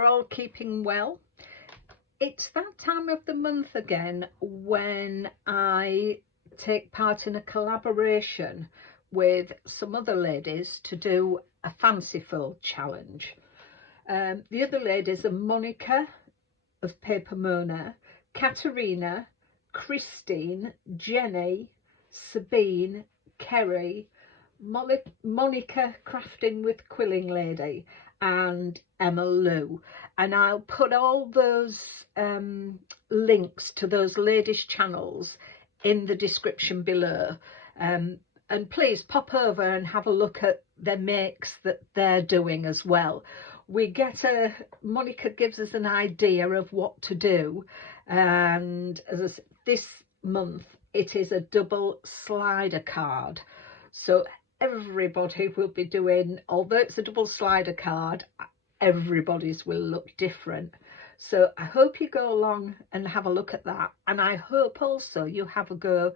you're all keeping well. It's that time of the month again when I take part in a collaboration with some other ladies to do a fanciful challenge. The other ladies are Monica of Paper Mona, Katerina, Christine, Jenny, Sabine, Kerry, Monica Crafting with Quilling Lady, and Emma Lou. And I'll put all those links to those ladies' channels in the description below. And please pop over and have a look at their makes that they're doing as well. We get Monica gives us an idea of what to do, and as I said, this month it is a double slider card, so everybody will be doing, although it's a double slider card, everybody's will look different. So I hope you go along and have a look at that, and I hope also you have a go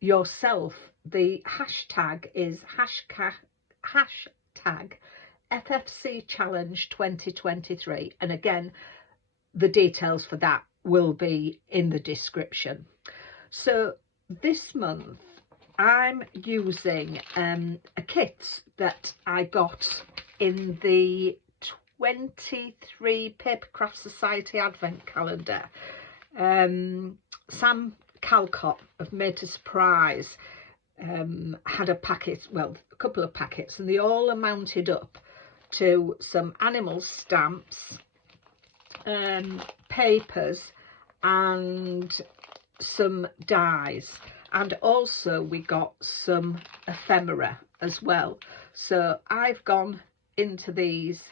yourself. The hashtag is hashtag FFC Challenge 2023, and again the details for that will be in the description. So this month I'm using a kit that I got in the 23 Papercraft Society Advent Calendar. Sam Calcott of Made to Surprise had a packet, well, a couple of packets, and they all are mounted up to some animal stamps, papers and some dies, and also we got some ephemera as well. So I've gone into these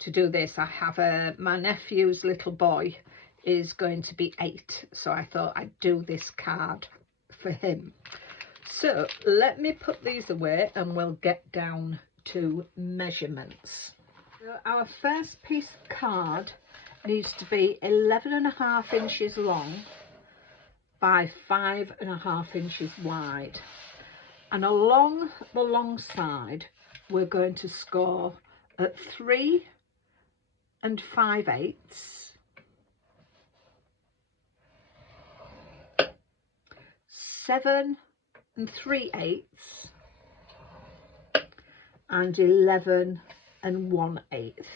to do this. I have my nephew's little boy is going to be 8, so I thought I'd do this card for him. So let me put these away and we'll get down to measurements. So our first piece of card needs to be 11.5 inches long by 5.5 inches wide, and along the long side we're going to score at 3 5/8, 7 3/8, and 11 1/8.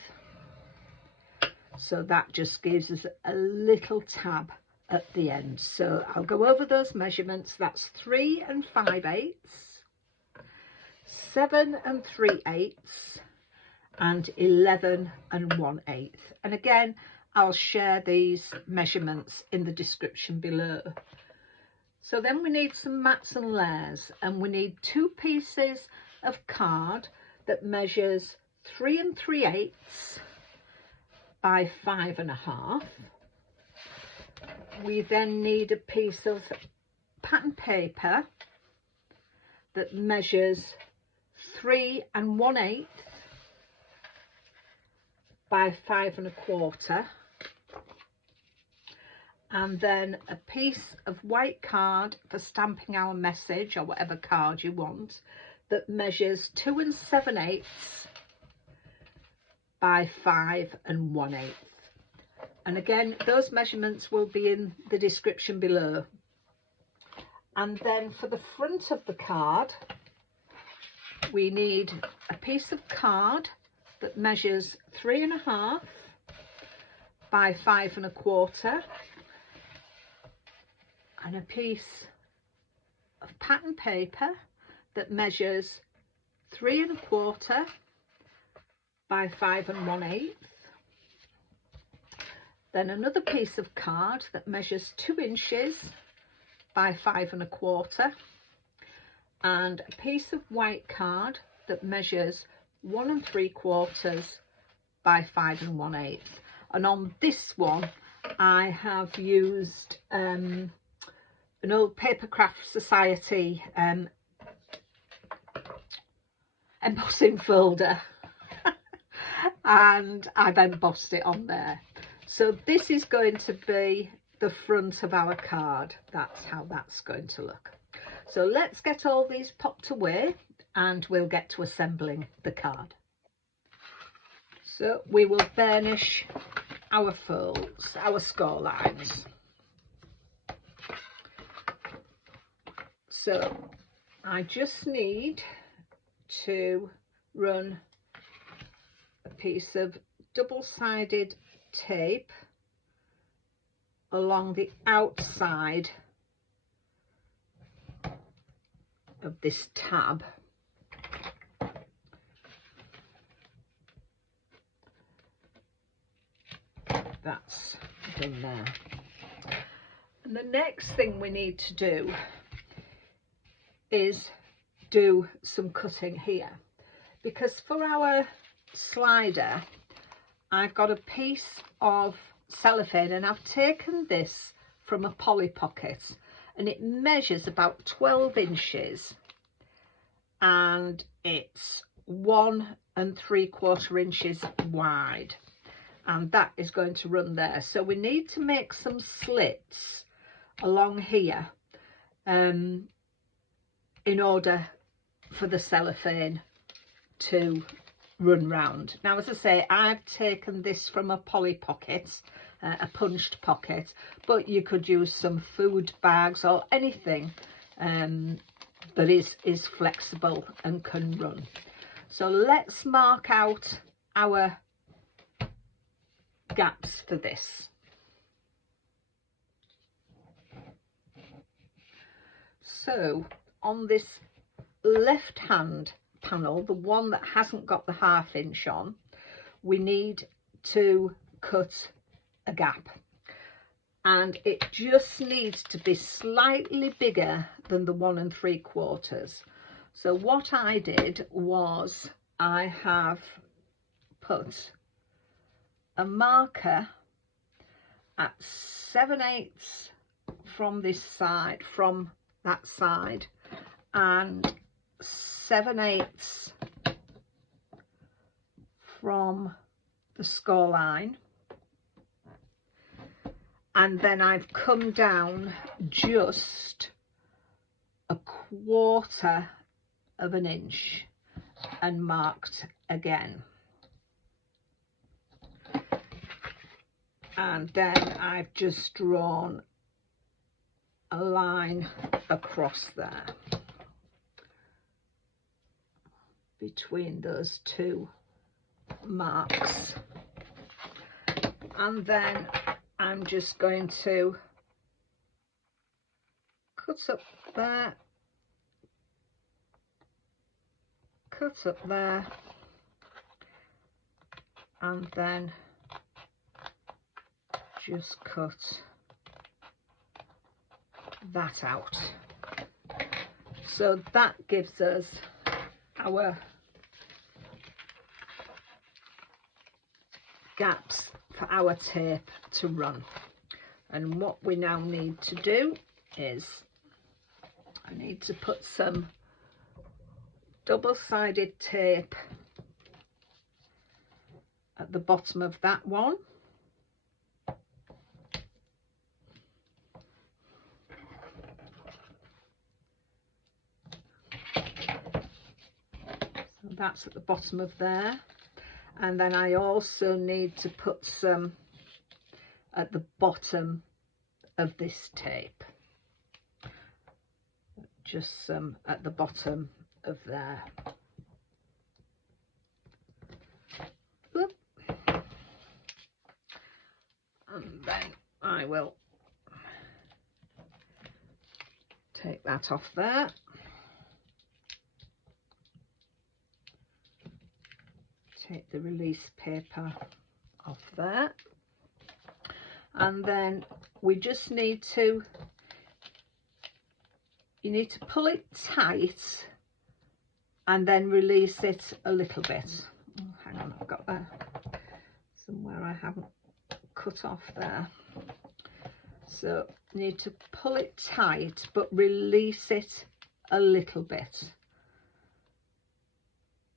So that just gives us a little tab at the end. So I'll go over those measurements. That's 3 5/8, 7 3/8, and 11 1/8. And again, I'll share these measurements in the description below. So then we need some mats and layers, and we need 2 pieces of card that measures 3 3/8 by 5.5. We then need a piece of pattern paper that measures 3 1/8 by 5 1/4, and then a piece of white card for stamping our message or whatever card you want that measures 2 7/8 by 5 1/8. And again, those measurements will be in the description below. And then for the front of the card, we need a piece of card that measures 3.5 by 5 1/4, and a piece of pattern paper that measures 3 1/4 by 5 1/8. Then another piece of card that measures 2 inches by 5 1/4, and a piece of white card that measures 1 3/4 by 5 1/8. And on this one I have used an old Papercraft Society embossing folder and I've embossed it on there. So this is going to be the front of our card. That's how that's going to look. So let's get all these popped away and we'll get to assembling the card. So we will burnish our folds, our score lines. So I just need to run a piece of double-sided tape along the outside of this tab. That's done there. And the next thing we need to do is do some cutting here, because for our slider I've got a piece of cellophane, and I've taken this from a Polly Pocket, and it measures about 12 inches and it's 1 3/4 inches wide, and that is going to run there. So we need to make some slits along here in order for the cellophane to run round. Now, as I say, I've taken this from a Polly Pocket, a punched pocket, but you could use some food bags or anything that is flexible and can run. So let's mark out our gaps for this. So on this left hand panel, the one that hasn't got the 1/2 inch on, we need to cut a gap, and it just needs to be slightly bigger than the 1 3/4. So what I did was I have put a marker at 7/8 from this side, from that side, and 7/8 from the score line, and then I've come down just 1/4 of an inch and marked again, and then I've just drawn a line across there between those two marks, and then I'm just going to cut up there, cut up there, and then just cut that out. So that gives us our gaps for our tape to run. And what we now need to do is I need to put some double-sided tape at the bottom of that one, so that's at the bottom of there. And then I also need to put some at the bottom of this tape, just some at the bottom of there. Oop. And then I will take that off there. Take the release paper off there, and then we just need to, you need to pull it tight and then release it a little bit. Oh, hang on, I've got somewhere I haven't cut off there. So you need to pull it tight but release it a little bit,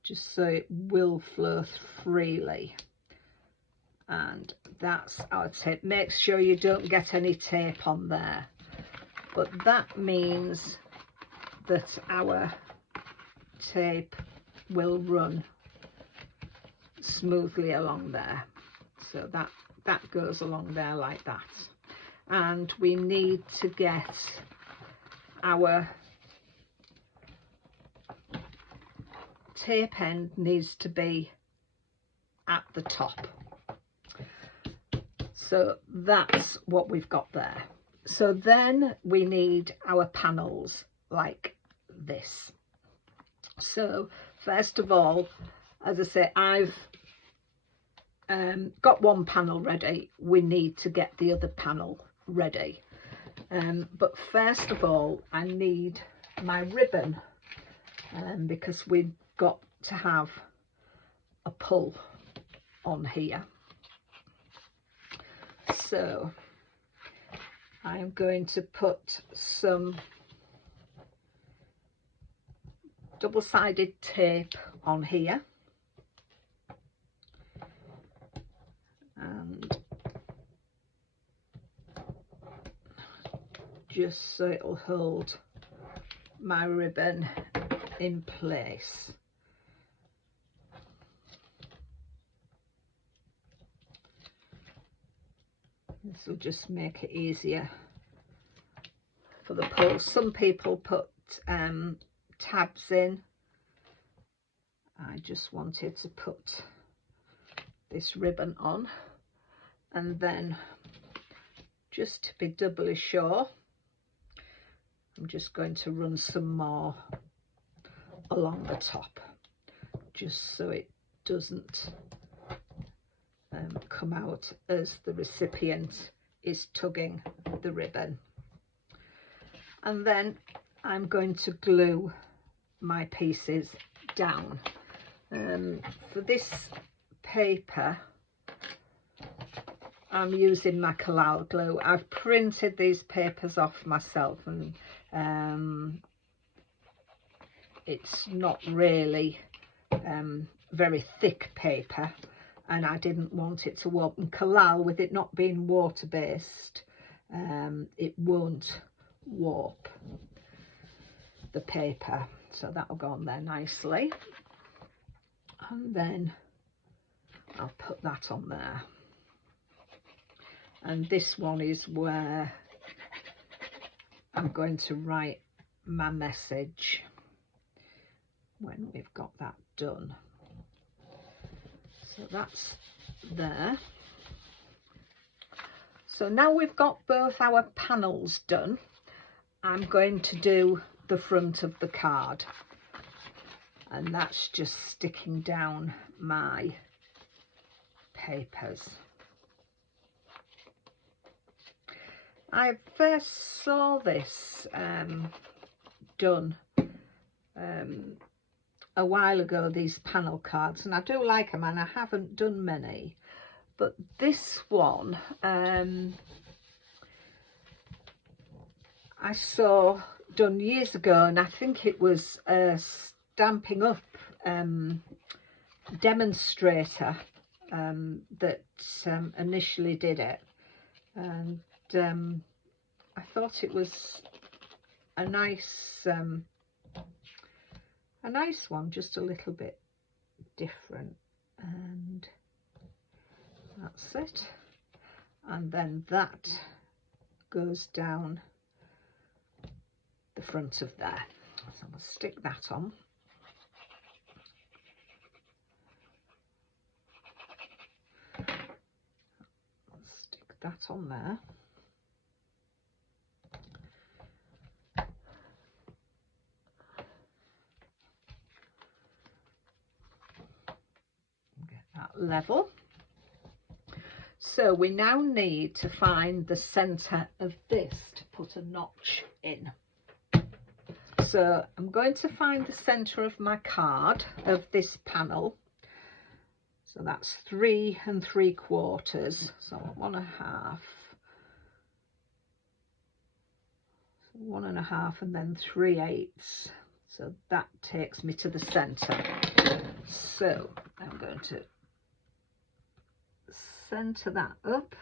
just so it will flow freely. And that's our tape. Make sure you don't get any tape on there, but that means that our tape will run smoothly along there. So that that goes along there like that. And we need to get our tape end needs to be at the top. So that's what we've got there. So then we need our panels like this. So first of all, as I say, I've got one panel ready. We need to get the other panel ready. But first of all, I need my ribbon, because we've got to have a pull on here. So I'm going to put some double-sided tape on here, and just so it'll hold my ribbon in place. This will just make it easier for the pull. Some people put tabs in. I just wanted to put this ribbon on, and then just to be doubly sure, I'm just going to run some more along the top, just so it doesn't come out as the recipient is tugging the ribbon. And then I'm going to glue my pieces down. For this paper, I'm using my collage glue. I've printed these papers off myself, and it's not really very thick paper, and I didn't want it to warp. And collage, with it not being water based, it won't warp the paper, so that'll go on there nicely. And then I'll put that on there, and this one is where I'm going to write my message when we've got that done. So that's there. So now we've got both our panels done, I'm going to do the front of the card, and that's just sticking down my papers. I first saw this done a while ago, these panel cards, and I do like them, and I haven't done many, but this one I saw done years ago, and I think it was a Stampin' Up demonstrator that initially did it, and I thought it was a nice one, just a little bit different, and that's it. And then that goes down the front of there, so I'll stick that on. Stick that on there. Level. So we now need to find the center of this to put a notch in. So I'm going to find the center of my card, of this panel. So that's 3 3/4. So 1.5, 1.5, and then 3/8. So that takes me to the center. So I'm going to center that up.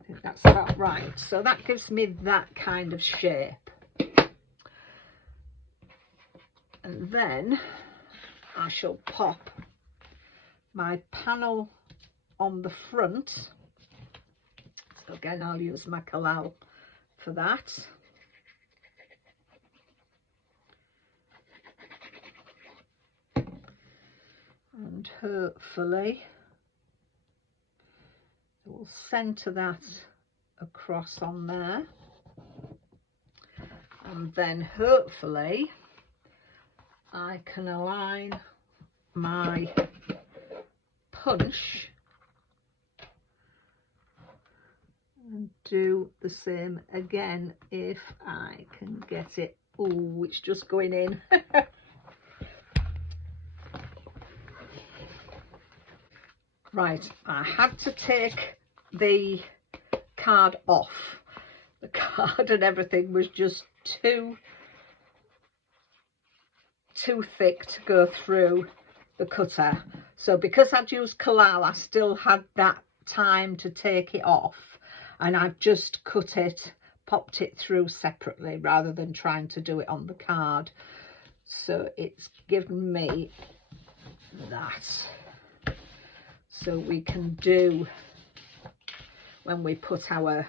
I think that's about right. So that gives me that kind of shape. And then I shall pop my panel on the front. So again, I'll use my collal for that. And hopefully we'll centre that across on there, and then hopefully I can align my punch and do the same again if I can get it. Oh, it's just going in. Right, I had to take the card off. The card and everything was just too thick to go through the cutter. So because I'd used collal, I still had that time to take it off, and I've just cut it, popped it through separately rather than trying to do it on the card. So it's given me that. So we can do, when we put our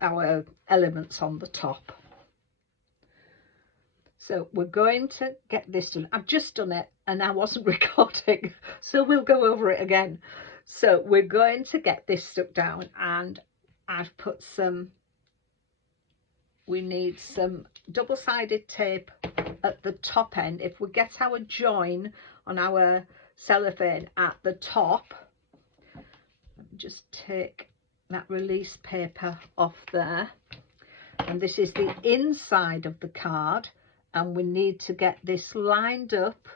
our elements on the top. So we're going to get this done. I've just done it and I wasn't recording, so we'll go over it again. So we're going to get this stuck down, and I've put some, we need some double-sided tape at the top end. If we get our join on our cellophane at the top, just take that release paper off there, and this is the inside of the card, and we need to get this lined up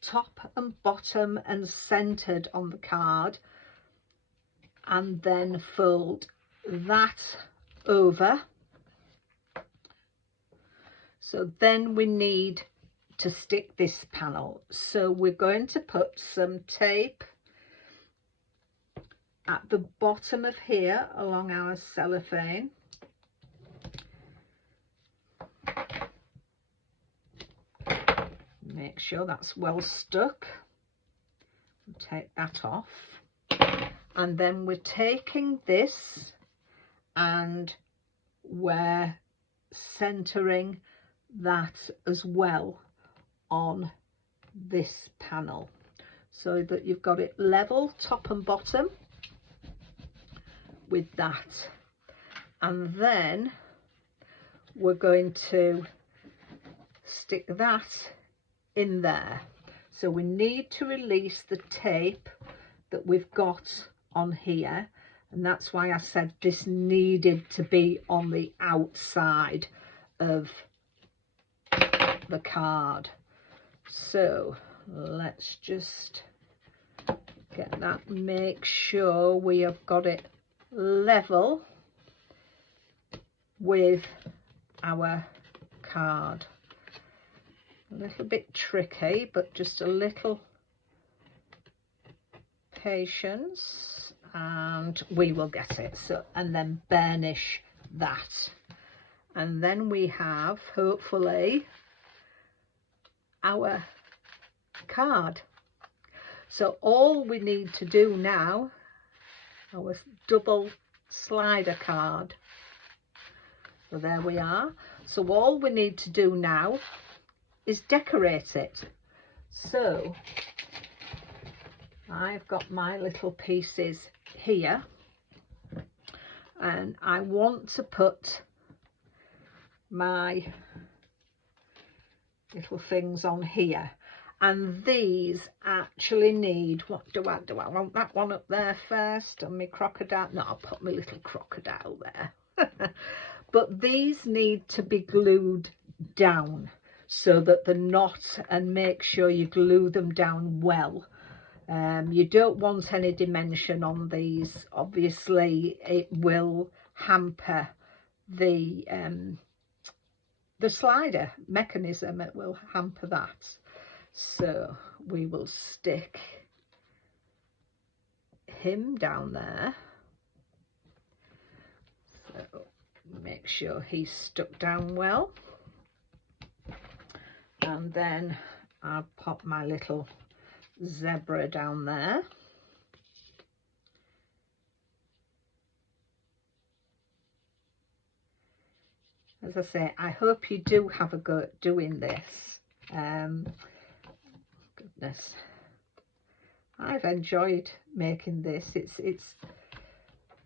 top and bottom and centered on the card, and then fold that over. So then we need to stick this panel, so we're going to put some tape at the bottom of here along our cellophane. Make sure that's well stuck. Take that off, and then we're taking this and we're centering that as well on this panel, so that you've got it level top and bottom with that. And then we're going to stick that in there. So we need to release the tape that we've got on here, and that's why I said this needed to be on the outside of the card. So let's just get that, make sure we have got it level with our card. A little bit tricky, but just a little patience and we will get it. So, and then burnish that, and then we have hopefully our card. So all we need to do now, our double slider card. So there we are. So all we need to do now is decorate it. So I've got my little pieces here, and I want to put my little things on here, and these actually need, what do I want that one up there first, and my crocodile? No, I'll put my little crocodile there. But these need to be glued down so that they're not, and make sure you glue them down well. You don't want any dimension on these. Obviously it will hamper the slider mechanism, it will hamper that. So we will stick him down there. So make sure he's stuck down well, and then I'll pop my little zebra down there. As I say, I hope you do have a go at doing this. Goodness, I've enjoyed making this. It's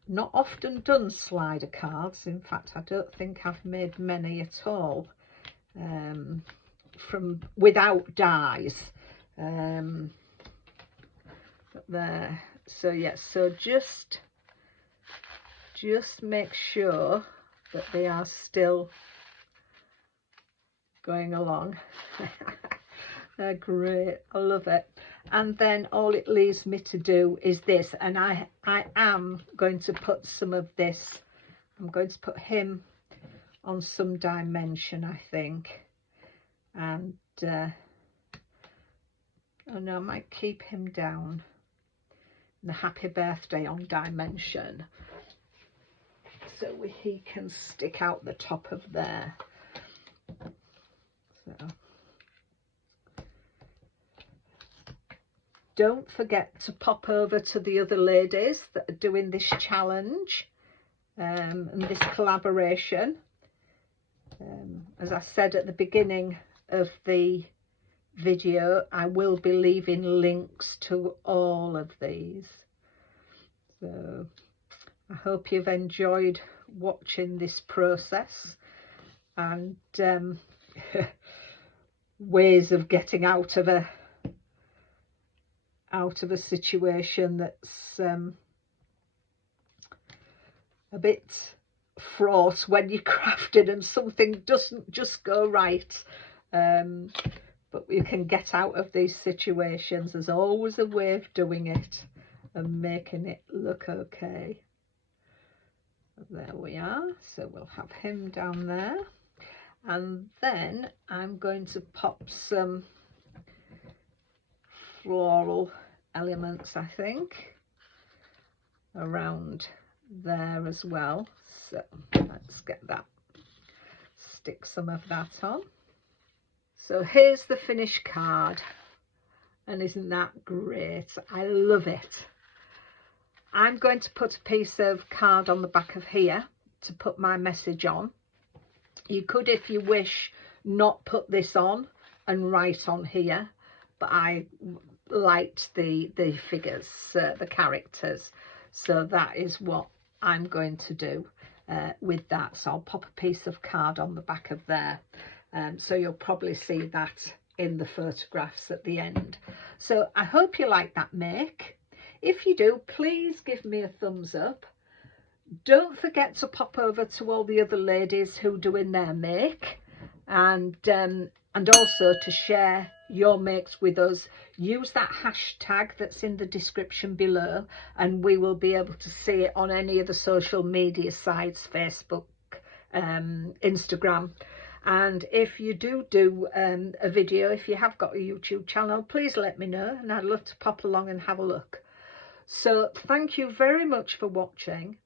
not often done, slider cards. In fact, I don't think I've made many at all from without dies. There. So yes, so just make sure that they are still going along. They're great, I love it. And then all it leaves me to do is this, and I am going to put some of this, I'm going to put him on some dimension, I think. And oh no, I might keep him down, the happy birthday on dimension, so he can stick out the top of there. So don't forget to pop over to the other ladies that are doing this challenge and this collaboration. As I said at the beginning of the video, I will be leaving links to all of these. So I hope you've enjoyed watching this process and ways of getting out of a situation that's a bit fraught when you're crafting and something doesn't just go right. But you can get out of these situations. There's always a way of doing it and making it look okay. There we are. So we'll have him down there. And then I'm going to pop some floral elements, I think, around there as well. So let's get that, stick some of that on. So here's the finished card, and isn't that great? I love it. I'm going to put a piece of card on the back of here to put my message on. You could, if you wish, not put this on and write on here, but I liked the figures, the characters, so that is what I'm going to do with that. So I'll pop a piece of card on the back of there. So you'll probably see that in the photographs at the end. So I hope you like that make. If you do, please give me a thumbs up. Don't forget to pop over to all the other ladies who are doing their make, and also to share your makes with us. Use that hashtag that's in the description below, and we will be able to see it on any of the social media sites, Facebook, Instagram. And if you do a video, if you have got a YouTube channel, please let me know, and I'd love to pop along and have a look. So thank you very much for watching.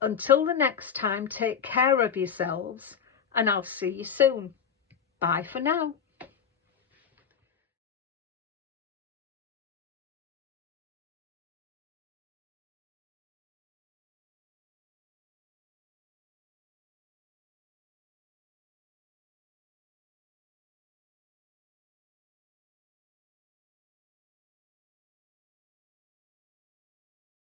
Until the next time, take care of yourselves, and I'll see you soon. Bye for now.